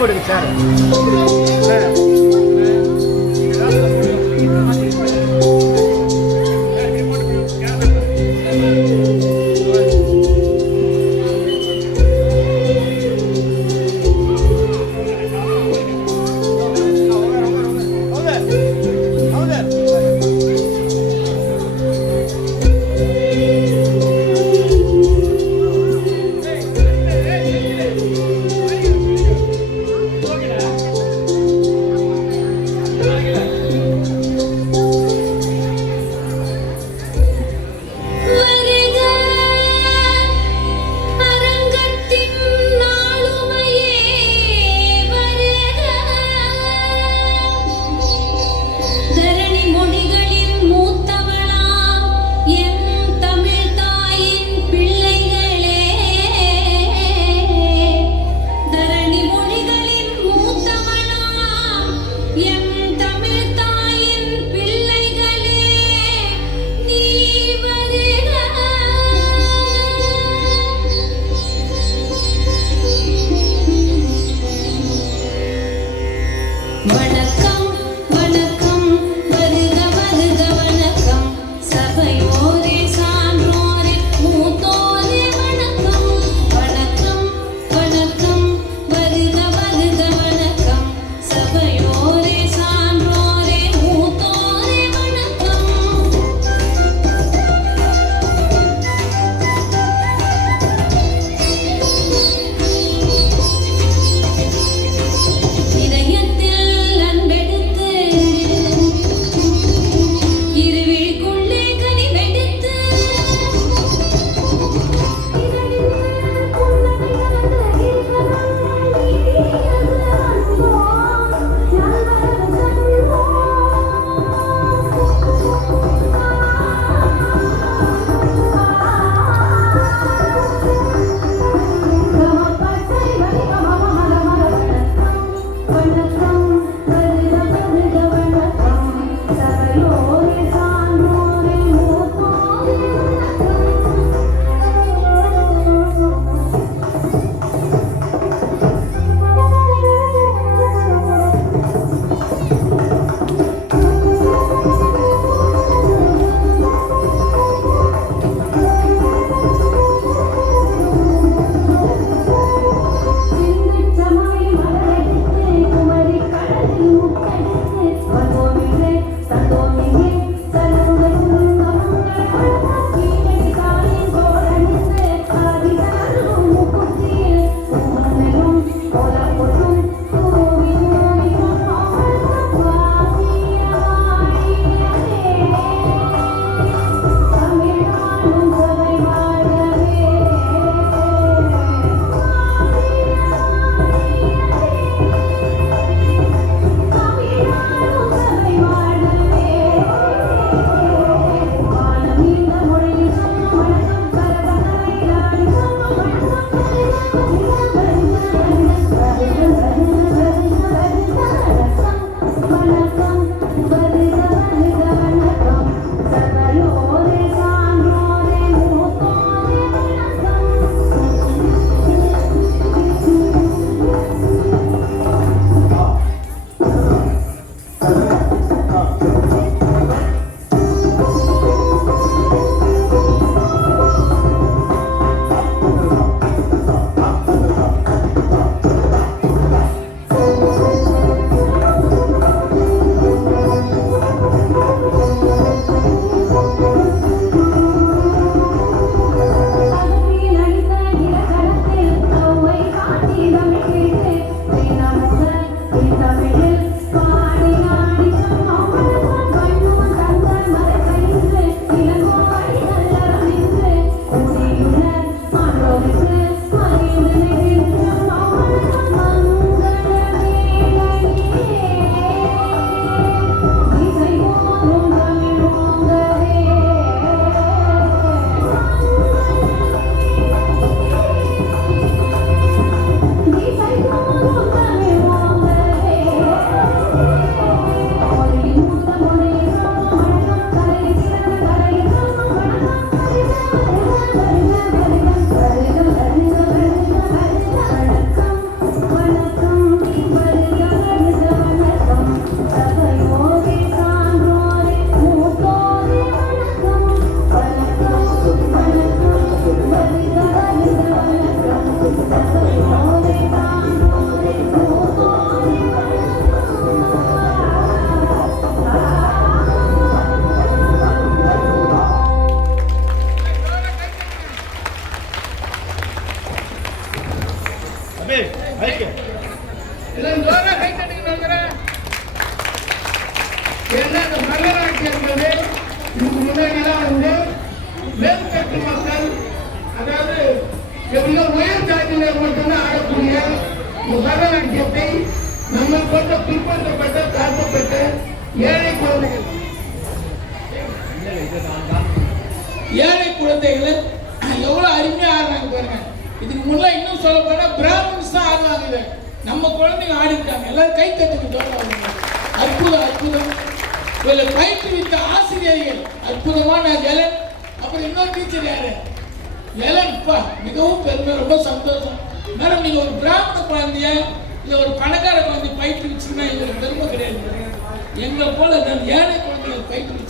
போடுங்க சார். ஏன்னா அந்த மகராட்சி என்பது முன்னாடிலாம் வந்து மேற்கட்டு மக்கள், அதாவது மிக உயர் ஜாதியினர் மட்டும்தான் ஆடக்கூடிய மகராட்சியத்தை நம்ம கொண்ட பிற்படுத்தப்பட்ட தாழ்த்தப்பட்ட ஏழை குழந்தைகள் எவ்வளவு அருமையா ஆடுறாங்க பாருங்க. இதுக்கு முன்னாடி இன்னும் சொல்ல போனா பிராமன்ஸ் தான் ஆடுவாங்க. நம்ம குழந்தைங்க ஆடிட்டாங்க. எல்லாரும் கை தட்டுக்கு சொல்றாங்க. அற்புதம் அற்புதம். இவளை பயிற்றுவித்த ஆசிரியர்கள் அற்புதமான எலன். அப்புறம் இன்னொரு டீச்சர் யாரு? எலன்பா, மிகவும் பெருமை, ரொம்ப சந்தோஷம். மேடம், நீங்க ஒரு பிராமண குழந்தைய இல்ல ஒரு பணக்கார குழந்தைய பயிற்றுவிச்சுன்னா எங்களுக்கு பெருமை கிடையாது. எங்களை போல ஏழை குழந்தைகள் பயிற்றுவிச்சு